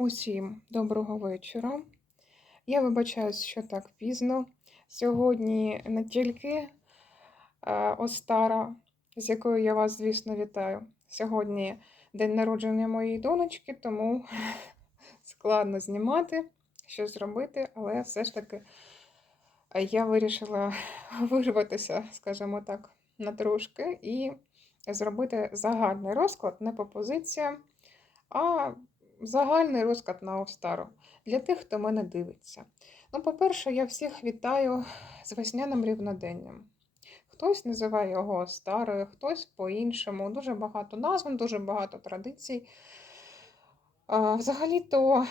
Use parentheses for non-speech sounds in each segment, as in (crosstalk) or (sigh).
Усім доброго вечора. Я вибачаюсь, що так пізно. Сьогодні не тільки е, Остара, з якою я вас, звісно, вітаю. Сьогодні день народження моєї донечки, тому (laughs) складно знімати, що зробити, але все ж таки е, я вирішила (laughs) вирватися, скажімо так, на трошки і зробити загальний розклад не по позиціям, а загальний розклад на Остару для тих, хто мене дивиться. Ну, по-перше, я всіх вітаю з весняним рівноденням. Хтось називає його Остарою, хтось по-іншому. Дуже багато назв, дуже багато традицій. Взагалі-то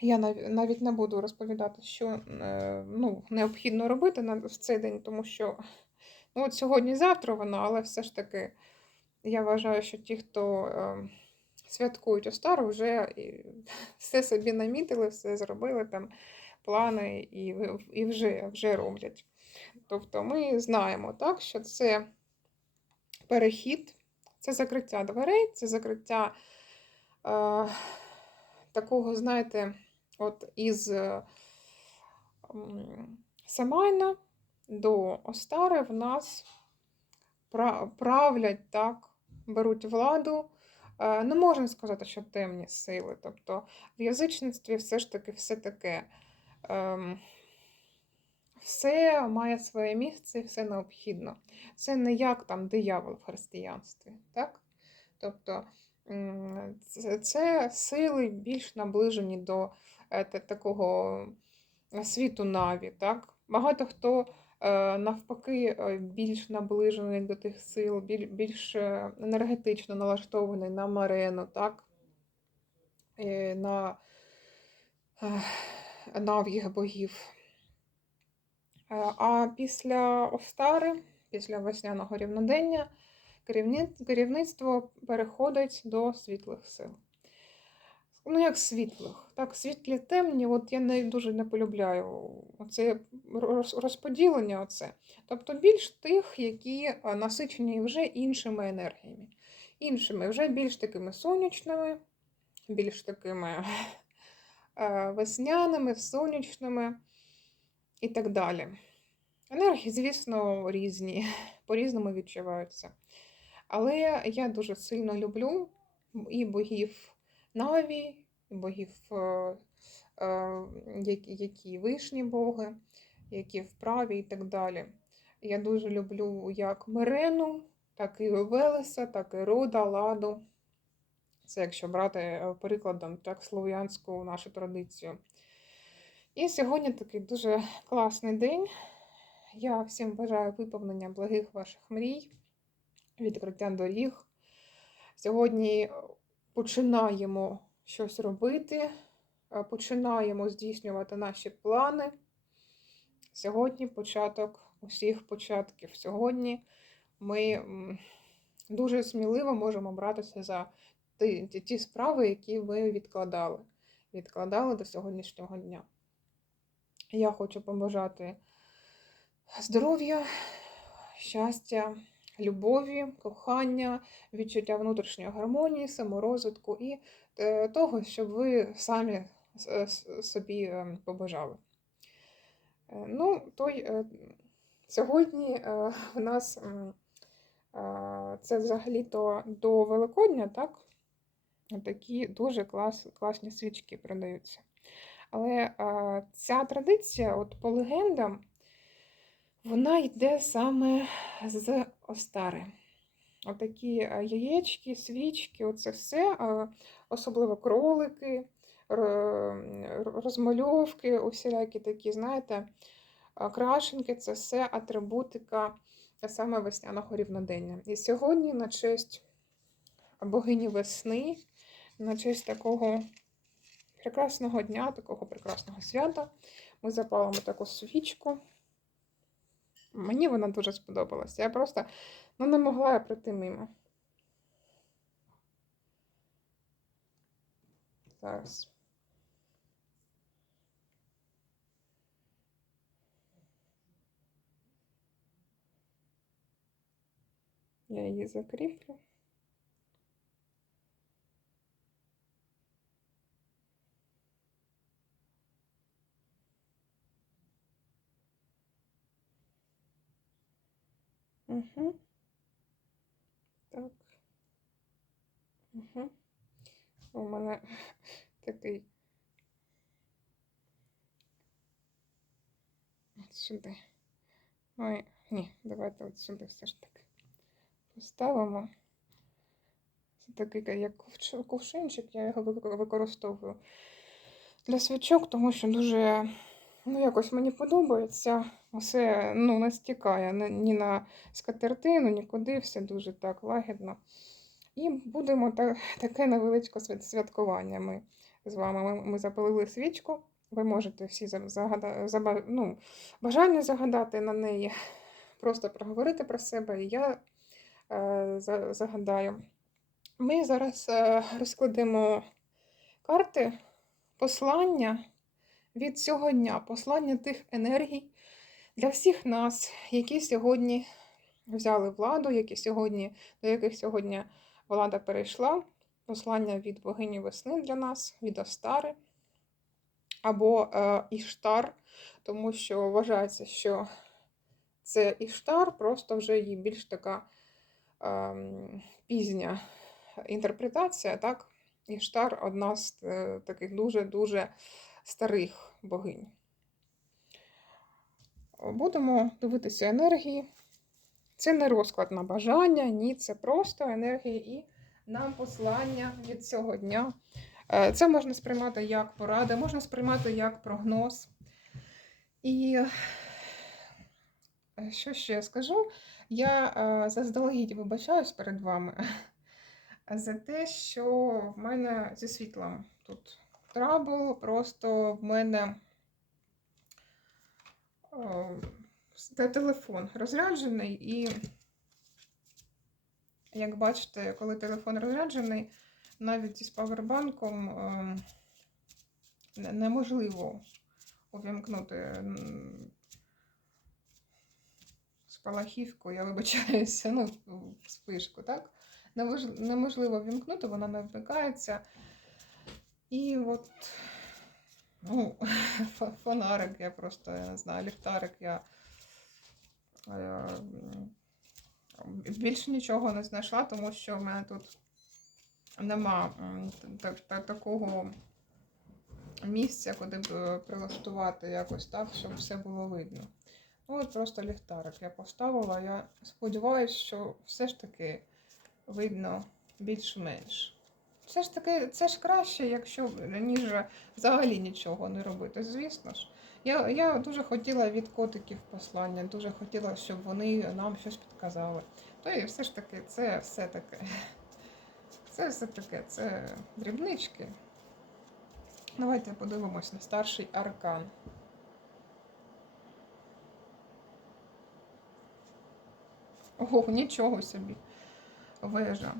я навіть не буду розповідати, що е, ну, необхідно робити в цей день, тому що ну, от сьогодні-завтра воно, але все ж таки я вважаю, що ті, хто е, святкують Остару, вже (laughs) все собі намітили, все зробили там плани і, і вже, вже роблять. Тобто ми знаємо, так, що це перехід, це закриття дверей, це закриття е, такого, знаєте, от із е, Самайна до Остари в нас правлять так, беруть владу. Не можна сказати, що темні сили. Тобто в язичництві все ж таки все таке. ем, Все має своє місце і все необхідно. Це не як там диявол в християнстві. Так? Тобто це, сили більш наближені до е, такого світу Наві. Так? Багато хто навпаки е, більш наближений до тих сил, більш е, енергетично налаштований на Марену, так? Е, на е, нав'їх богів. Е, А після Остари, після весняного рівнодення, керівництво переходить до світлих сил. Ну, як світлих, так, світлі темні, от я не дуже не полюбляю оце розподілення. Оце. Тобто більш тих, які е, насичені вже іншими енергіями. Іншими, вже більш такими сонячними, більш такими (laughs) е, весняними, сонячними і так далі. Енергії, звісно, різні, (laughs) по-різному відчуваються. Але я дуже сильно люблю і богів Наві, богів, е, е, які, вишні боги, які вправі і так далі. Я дуже люблю як Мирену, так і Велеса, так і Рода, Ладу. Це якщо брати е, прикладом так, слов'янську нашу традицію. І сьогодні такий дуже класний день. Я всім бажаю виповнення благих ваших мрій, відкриття доріг. Сьогодні починаємо щось робити, починаємо здійснювати наші плани. Сьогодні початок усіх початків. Сьогодні ми дуже сміливо можемо братися за ті- ті справи, які ви відкладали. Відкладали до сьогоднішнього дня. Я хочу побажати здоров'я, щастя, любові, кохання, відчуття внутрішньої гармонії, саморозвитку і е, того, щоб ви самі с- собі е, побажали. Е, Ну, той, е, сьогодні е, в нас е, це взагалі-то до Великодня, так? Такі дуже клас, класні свічки продаються. Але е, ця традиція, от по легендам, вона йде саме з Остари. Отакі е, яєчки, свічки, оце все, особливо кролики, розмальовки, усілякі такі, знаєте, крашенки це все атрибутика саме весняного рівнодення. І сьогодні, на честь богині весни, на честь такого прекрасного дня, такого прекрасного свята, ми запалимо таку свічку. Мені вона дуже сподобалася. Я просто ну, не могла пройти мимо. Зараз. Я її закріплю. Угу. Так. Угу. У мене (laughs) такий. От сюди. Ой, ні, давайте от сюди все ж таки поставимо. Це такий як кувшинчик, я його використовую для свічок, тому що дуже, ну, якось мені подобається. Усе ну, не стікає ні- на скатертину, нікуди, все дуже так лагідно. І будемо та, (laughs) таке невеличке святкування. Ми з вами ми, ми запалили свічку. Ви можете всі за- загада, заба, ну, бажання загадати на неї, (laughs) просто проговорити про себе, і я е, за- загадаю. Ми зараз е, розкладемо карти послання від цього дня, послання тих енергій для всіх нас, які сьогодні взяли владу, які сьогодні, до яких сьогодні влада перейшла. Послання від богині весни для нас, від Астари або е, Іштар, тому що вважається, що це Іштар, просто вже її більш така ем, пізня інтерпретація, так? Іштар одна з е, таких дуже-дуже старих богинь. Будемо дивитися енергії. Це не розклад на бажання, ні, це просто енергії і нам послання від цього дня. Е, Це можна сприймати як порада, можна сприймати як прогноз. І е, що ще скажу? Я е, заздалегідь вибачаюсь перед вами (laughs) за те, що в мене зі світлом тут трабл, просто в мене е, те- телефон розряджений, і, як бачите, коли телефон розряджений, навіть із павербанком е, неможливо увімкнути спалахівку, я вибачаюся, ну, спишку, так? Неможливо вімкнути, вона не вмикається. І от ну, (laughs) фонарик, я просто я не знаю, ліхтарик я е, більше нічого не знайшла, тому що в мене тут нема такого місця, куди б е, прилаштувати якось так, щоб все було видно. Ну, от просто ліхтарик я поставила. Я сподіваюся, що все ж таки видно більш-менш. Все ж таки, це ж краще, якщо ніж взагалі нічого не робити, звісно ж. Я, я дуже хотіла від котиків послання, дуже хотіла, щоб вони нам щось підказали. То і все ж таки, це все таке. (laughs) Це все таке, це дрібнички. Давайте подивимось на старший аркан. Ого, нічого собі. Вежа.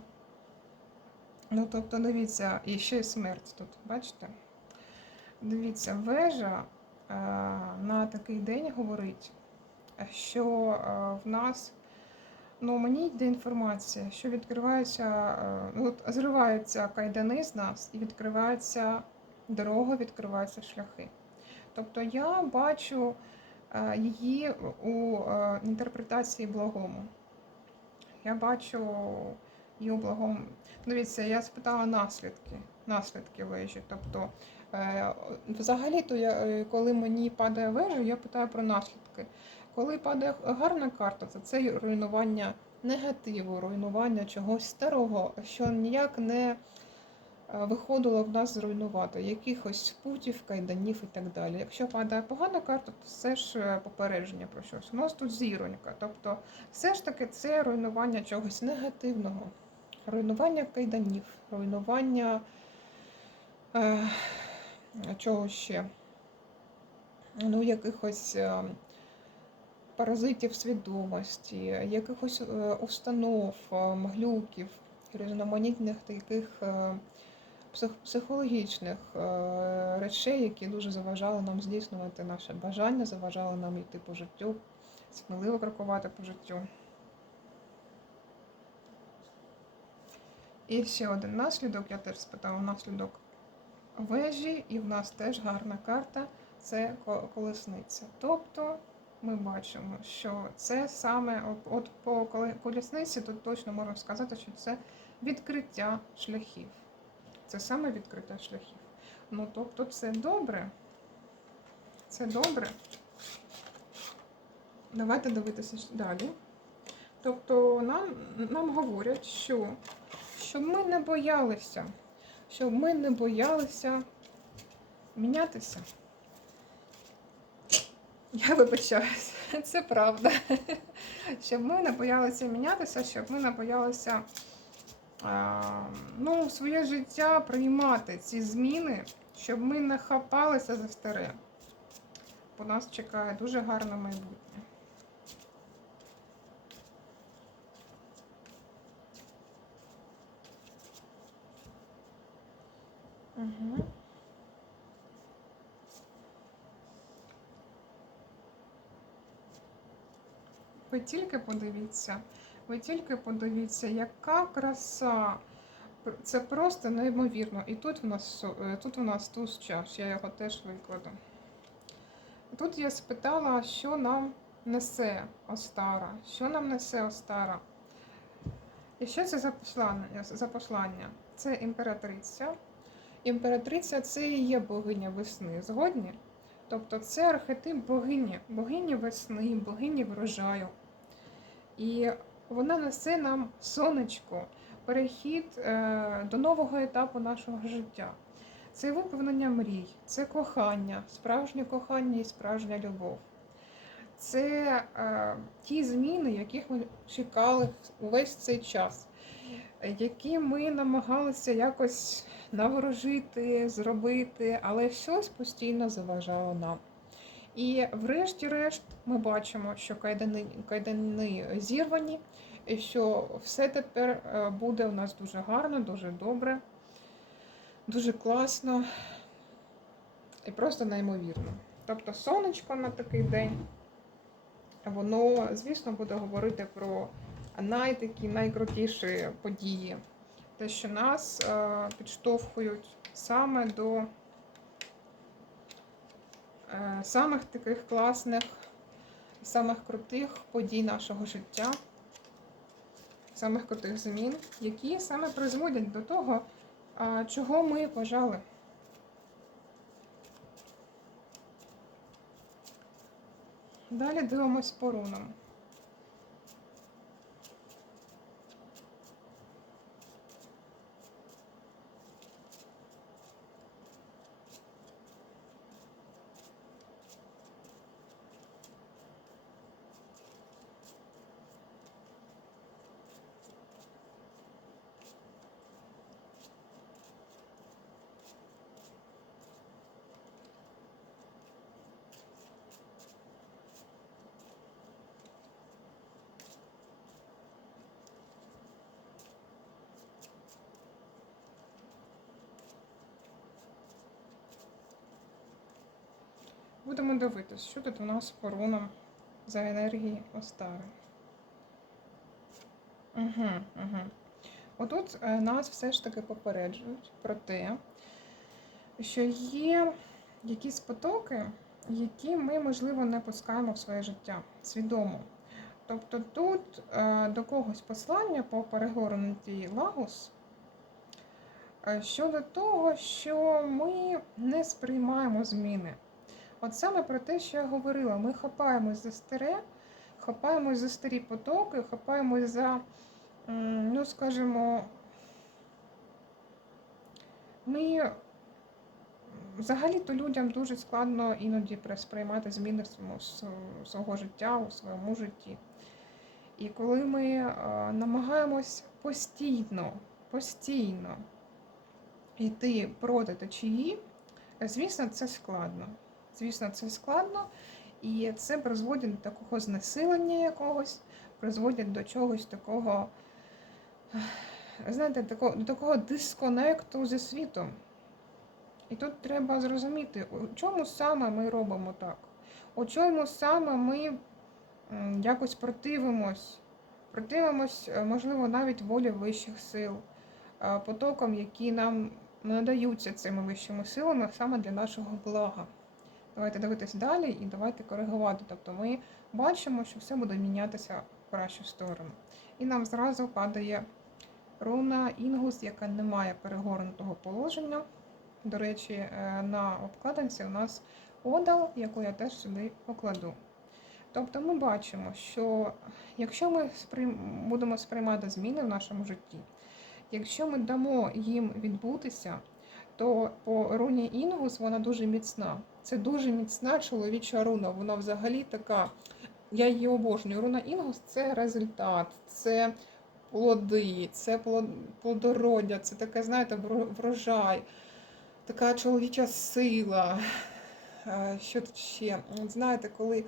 Ну, тобто, дивіться, і ще й смерть тут, бачите? Дивіться, вежа е, на такий день говорить, що е, в нас, ну, мені йде інформація, що відкриваються, е, ну, от зриваються кайдани з нас і відкривається дорога, відкриваються шляхи. Тобто я бачу її у інтерпретації благому. Я бачу її у благому. Дивіться, я спитала наслідки, наслідки вежі. Тобто, е, взагалі-то я, е, коли мені падає вежа, я питаю про наслідки. Коли падає гарна карта, то це руйнування негативу, руйнування чогось старого, що ніяк не е, виходило в нас зруйнувати, якихось путів, кайданів і так далі. Якщо падає погана карта, то це ж попередження про щось. У нас тут зіронька. Тобто, все ж таки це руйнування чогось негативного, руйнування кайданів, руйнування е, чого ще? Ну, якихось е, паразитів свідомості, якихось е, установ, е, глюків, різноманітних таких е, псих- психологічних е, речей, які дуже заважали нам здійснювати наше бажання, заважали нам йти по життю, сміливо крокувати по життю. І ще один наслідок, я теж спитала наслідок вежі, і в нас теж гарна карта це колесниця. Тобто ми бачимо, що це саме от, по колісниці, тут точно можна сказати, що це відкриття шляхів. Це саме відкриття шляхів. Ну, тобто, це добре. Це добре. Давайте дивитися далі. Тобто нам, нам говорять, що щоб ми не боялися, щоб ми не боялися мінятися. Я вибачаюся, (laughs) це правда. Щоб ми не боялися мінятися, щоб ми не боялися ну, своє життя приймати ці зміни, щоб ми не хапалися за старе. Бо нас чекає дуже гарне майбутнє. Угу. Ви тільки подивіться, ви тільки подивіться, яка краса. Це просто неймовірно. І тут в нас е, тут у нас туз чаш, я його теж викладу. Тут я спитала, що нам несе Остара. Що нам несе Остара? І що це? За послання? Це імператриця. Імператриця це і є богиня весни. Згодні? Тобто це архетип богині, богині весни, богині врожаю. І вона несе нам сонечко, перехід е, до нового етапу нашого життя. Це виповнення мрій, це кохання, справжнє кохання і справжня любов. Це е, ті зміни, яких ми чекали увесь цей час, які ми намагалися якось наворожити, зробити, але щось постійно заважало нам. І врешті-решт ми бачимо, що кайдани, кайдани зірвані, і що все тепер е, буде у нас дуже гарно, дуже добре, дуже класно і просто неймовірно. Тобто сонечко на такий день, воно, звісно, буде говорити про найтакі найкрутіші події. Те, що нас е, підштовхують саме до е, самих таких класних, самих крутих подій нашого життя, самих крутих змін, які саме призводять до того, е, чого ми бажали. Далі дивимось по рунам. Будемо дивитись, що тут у нас по рунам за енергії Остари. Угу, угу. Отут е, нас все ж таки попереджують про те, що є якісь потоки, які ми, можливо, не пускаємо в своє життя свідомо. Тобто тут е, до когось послання по перегорнутій лагус е, щодо того, що ми не сприймаємо зміни. От саме про те, що я говорила, ми хапаємось за старе, хапаємось за старі потоки, хапаємось за, ну скажімо, ми взагалі-то людям дуже складно іноді сприймати зміни свого життя, у своєму житті. І коли ми е, намагаємось постійно, постійно йти проти течії, звісно, це складно. Звісно, це складно, і це призводить до такого знесилення якогось, призводить до чогось такого, знаєте, такого, до такого дисконекту зі світом. І тут треба зрозуміти, у чому саме ми робимо так, у чому саме ми якось противимось, противимось, е, можливо, навіть волі вищих сил, е, потокам, які нам надаються цими вищими силами саме для нашого блага. Давайте дивитись далі і давайте коригувати. Тобто ми бачимо, що все буде мінятися в кращу сторону. І нам зразу падає руна Інгус, яка не має перегорнутого положення. До речі, е, на обкладинці у нас одал, яку я теж сюди покладу. Тобто ми бачимо, що якщо ми будемо сприймати зміни в нашому житті, якщо ми дамо їм відбутися, то по руні Інгус вона дуже міцна. Це дуже міцна чоловіча руна. Вона взагалі така. Я її обожнюю. Руна Інгус це результат, це плоди, це плод- плодородя, це таке, знаєте, врожай, така чоловіча сила. Що тут ще? Знаєте, коли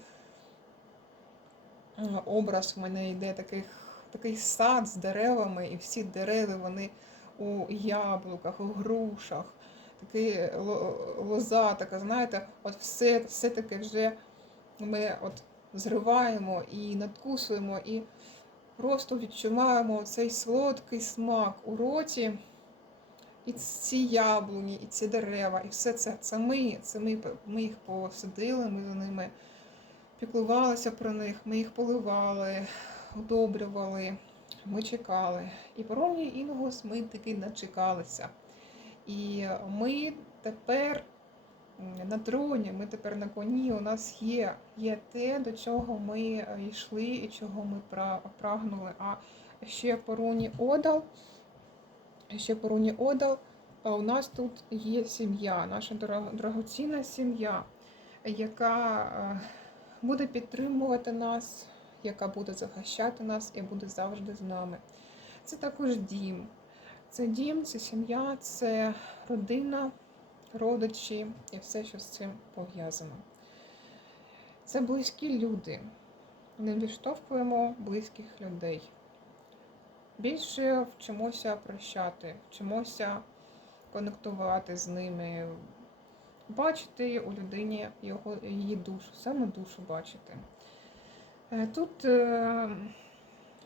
образ в мене йде таких, такий сад з деревами, і всі дерева вони у яблуках, у грушах, такі ло- лоза, така, знаєте, от все, все таке вже ми от зриваємо і надкусуємо, і просто відчуваємо цей солодкий смак у роті. І ці яблуні, і ці дерева, і все це це ми. Це ми, ми їх посадили, ми за ними піклувалися про них, ми їх поливали, удобрювали, ми чекали. І по ровні ми таки начекалися. І ми тепер на троні, ми тепер на коні. У нас є, є те, до чого ми е, йшли і чого ми прагнули. А ще по руні Одал. Ще по руні Одал. а У нас тут є сім'я, наша дорого- дорогоцінна сім'я, яка е, буде підтримувати нас, яка буде захищати нас і буде завжди з нами. Це також дім. Це дім, це сім'я, це родина, родичі і все, що з цим пов'язано. Це близькі люди. Не відштовхуємо близьких людей. Більше вчимося прощати, вчимося конектувати з ними, бачити у людині його, її душу, саме душу бачити. Е, Тут, е,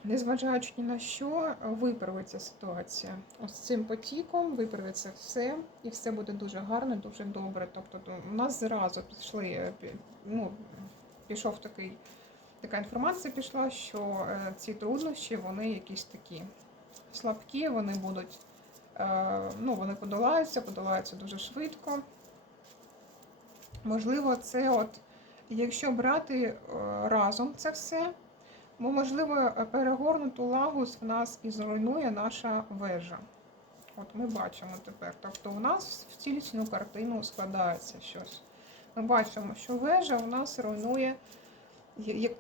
незважаючи ні на що, виправиться ситуація. Ось цим потіком виправиться все, і все буде дуже гарно, дуже добре. Тобто то у нас зразу пішли, ну, пішов такий, така інформація пішла, що е, ці труднощі, вони якісь такі слабкі, вони будуть, е, ну, вони подолаються, подолаються дуже швидко. Можливо, це от, якщо брати е, разом це все, бо, можливо, перегорнуту лагус в нас і зруйнує наша вежа. От ми бачимо тепер. Тобто у нас в цілісну картину складається щось. Ми бачимо, що вежа у нас руйнує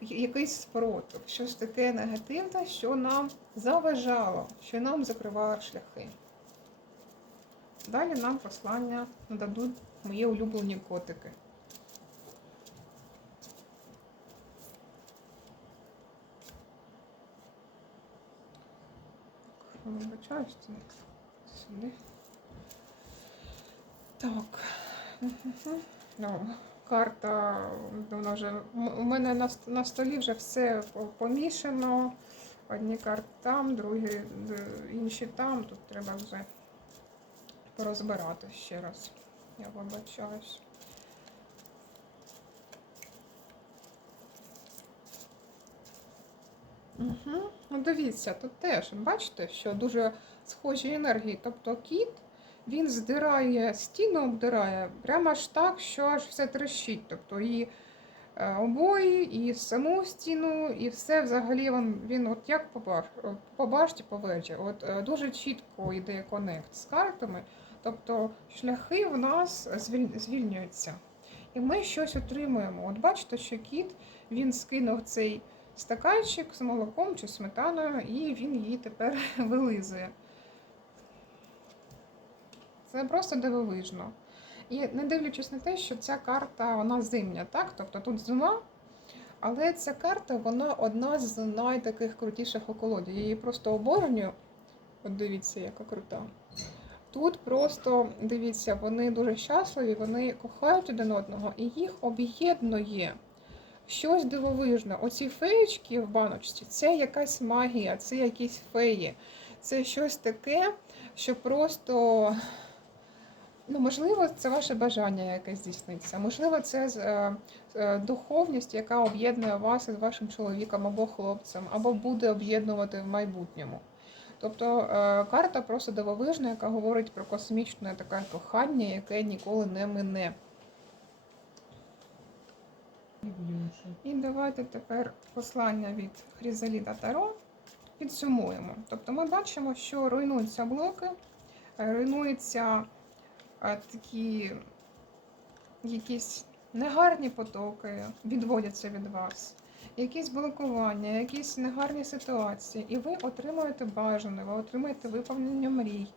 якийсь спротив, щось таке негативне, що нам заважало, що нам закривало шляхи. Далі нам послання нададуть мої улюблені котики. Вибачаюсь, це сюди. Так. Ну, карта, вона вже у мене на, на столі вже все помішано. Одні карти там, другі інші там. Тут треба вже порозбирати ще раз. Я вибачаюсь. Угу. Ну, дивіться, тут теж бачите, що дуже схожі енергії. Тобто кіт він здирає стіну, обдирає прямо аж так, що аж все трещить. Тобто і е, обої, і саму стіну, і все взагалі він, він от як по по вежі. От е, дуже чітко йде конект з картами. Тобто шляхи в нас звіль- звільнюються. І ми щось отримуємо. От бачите, що кіт він скинув цей стаканчик з молоком чи сметаною, і він її тепер (laughs) вилизує. Це просто дивовижно. І не дивлячись на те, що ця карта вона зимня, так? Тобто тут зима, але ця карта вона одна з найтаких крутіших у колоді. Я її просто обожнюю. От дивіться, яка крута. Тут просто дивіться, вони дуже щасливі, вони кохають один одного, і їх об'єднує щось дивовижне. Оці феєчки в баночці це якась магія, це якісь феї. Це щось таке, що просто Ну, можливо, це ваше бажання, яке здійсниться. Можливо, це е, е, духовність, яка об'єднує вас із вашим чоловіком або хлопцем, або буде об'єднувати в майбутньому. Тобто е, карта просто дивовижна, яка говорить про космічне таке кохання, яке ніколи не мине. І давайте тепер послання від Хрізаліда Таро підсумуємо. Тобто ми бачимо, що руйнуються блоки, е, руйнуються е, такі якісь негарні потоки, відводяться від вас, якісь блокування, якісь негарні ситуації, і ви отримуєте бажане, ви отримуєте виповнення мрій.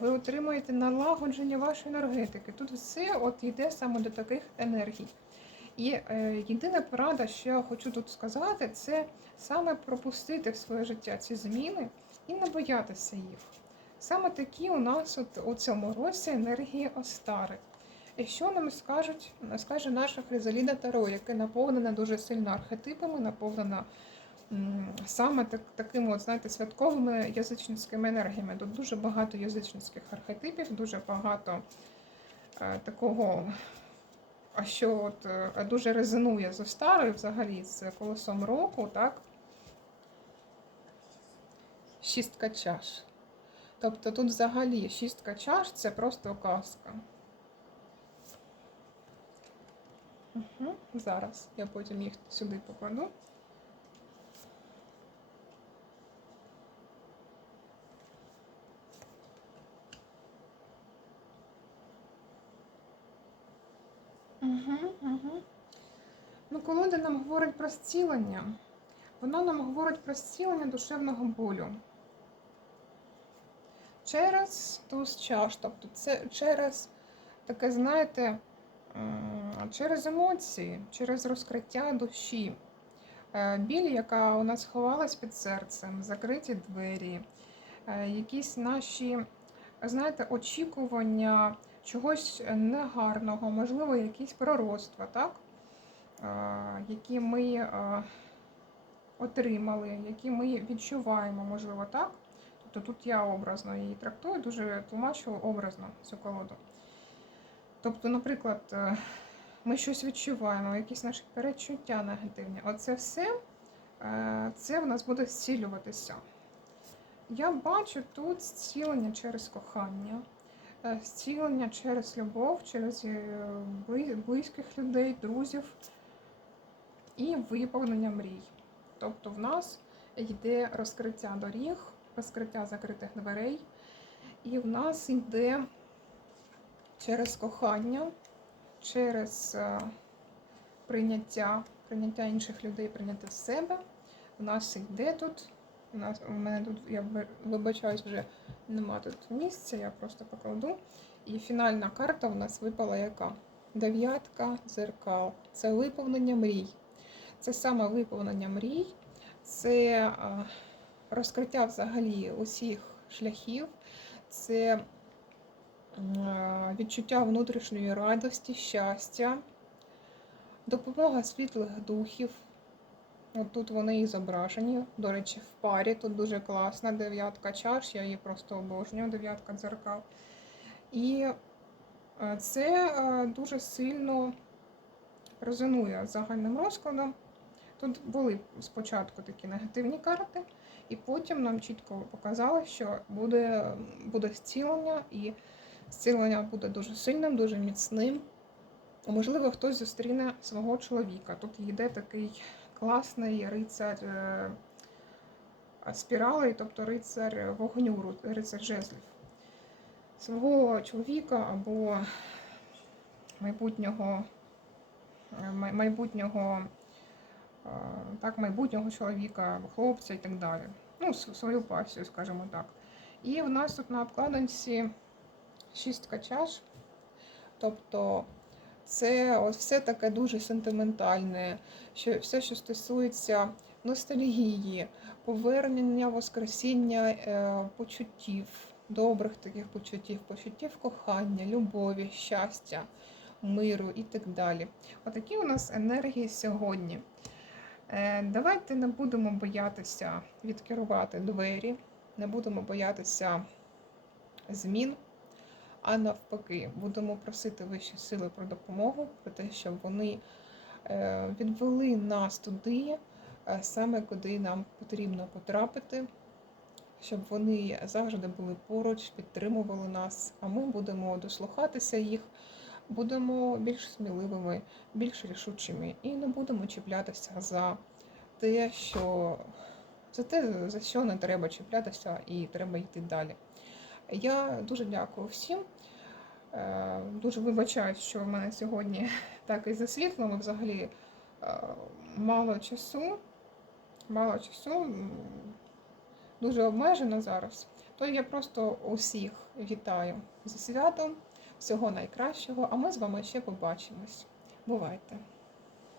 Ви отримуєте налагодження вашої енергетики. Тут все от йде саме до таких енергій. І е, єдина порада, що я хочу тут сказати, це саме пропустити в своє життя ці зміни і не боятися їх. Саме такі у нас от у цьому році енергії Остари. І що нам скажуть, скаже наша Хризаліда Таро, яке наповнена дуже сильно архетипами, наповнена саме так, такими, от, знаєте, святковими язичницькими енергіями. Тут дуже багато язичницьких архетипів, дуже багато е, такого а що от е, дуже резонує з Остарою взагалі з колесом року, так? Шістка чаш. Тобто тут взагалі шістка чаш це просто казка. Угу. Зараз я потім їх сюди покладу. Ну, колода нам говорить про зцілення. Вона нам говорить про зцілення душевного болю. Через туз чаш, тобто це через таке, знаєте, через емоції, через розкриття душі. Е, Біль, яка у нас ховалась під серцем, закриті двері, е, якісь наші, знаєте, очікування чогось негарного, можливо, якісь пророцтва, так? Які ми отримали, які ми відчуваємо, можливо, так. Тобто тут я образно її трактую, дуже тлумачу образно цю колоду. Тобто, наприклад, е, ми щось відчуваємо, якісь наші перечуття негативні. Оце все е, це в нас буде зцілюватися. Я бачу тут зцілення через кохання, зцілення через любов, через е, близьких людей, друзів і виповнення мрій. Тобто в нас йде розкриття доріг, розкриття закритих дверей, і в нас йде через кохання, через е, прийняття, прийняття інших людей, прийняти себе. У нас йде тут. У нас у мене тут, я ви- вибачаюсь, вже нема тут місця, я просто покладу. І фінальна карта у нас випала яка? Дев'ятка дзеркал. Це виповнення мрій. Це саме виповнення мрій, це розкриття взагалі усіх шляхів, це відчуття внутрішньої радості, щастя, допомога світлих духів. От тут вони і зображені. До речі, в парі тут дуже класна дев'ятка чаш, я її просто обожнюю, дев'ятка дзеркал. І е, це е, дуже сильно резонує з загальним розкладом. Тут були спочатку такі негативні карти, і потім нам чітко показали, що буде, буде зцілення, і зцілення буде дуже сильним, дуже міцним. Можливо, хтось зустріне свого чоловіка. Тут йде такий класний рицар е, спіралей, тобто рицар вогню, рицар жезлів. Свого чоловіка або майбутнього, е, майбутнього е, так, майбутнього чоловіка, хлопця і так далі. Ну, свою пасію, скажімо так. І в нас тут на обкладинці шістка чаш. Тобто це от все таке дуже сентиментальне, що все, що стосується ностальгії, повернення, воскресіння е, почуттів, добрих таких почуттів, почуттів кохання, любові, щастя, миру і так далі. Отакі у нас енергії сьогодні. Е, Давайте не будемо боятися відкерувати двері, не будемо боятися змін, а навпаки, будемо просити вищі сили про допомогу, про те, щоб вони е, відвели нас туди, е, саме куди нам потрібно потрапити, щоб вони завжди були поруч, підтримували нас, а ми будемо дослухатися їх, будемо більш сміливими, більш рішучими і не будемо чіплятися за те, що за те, за що не треба чіплятися і треба йти далі. Я дуже дякую всім. Е, Дуже вибачаю, що в мене сьогодні (laughs) так і за світлом, взагалі е, мало часу. Мало часу, дуже обмежено зараз. То я просто усіх вітаю зі святом, всього найкращого, а ми з вами ще побачимось. Бувайте!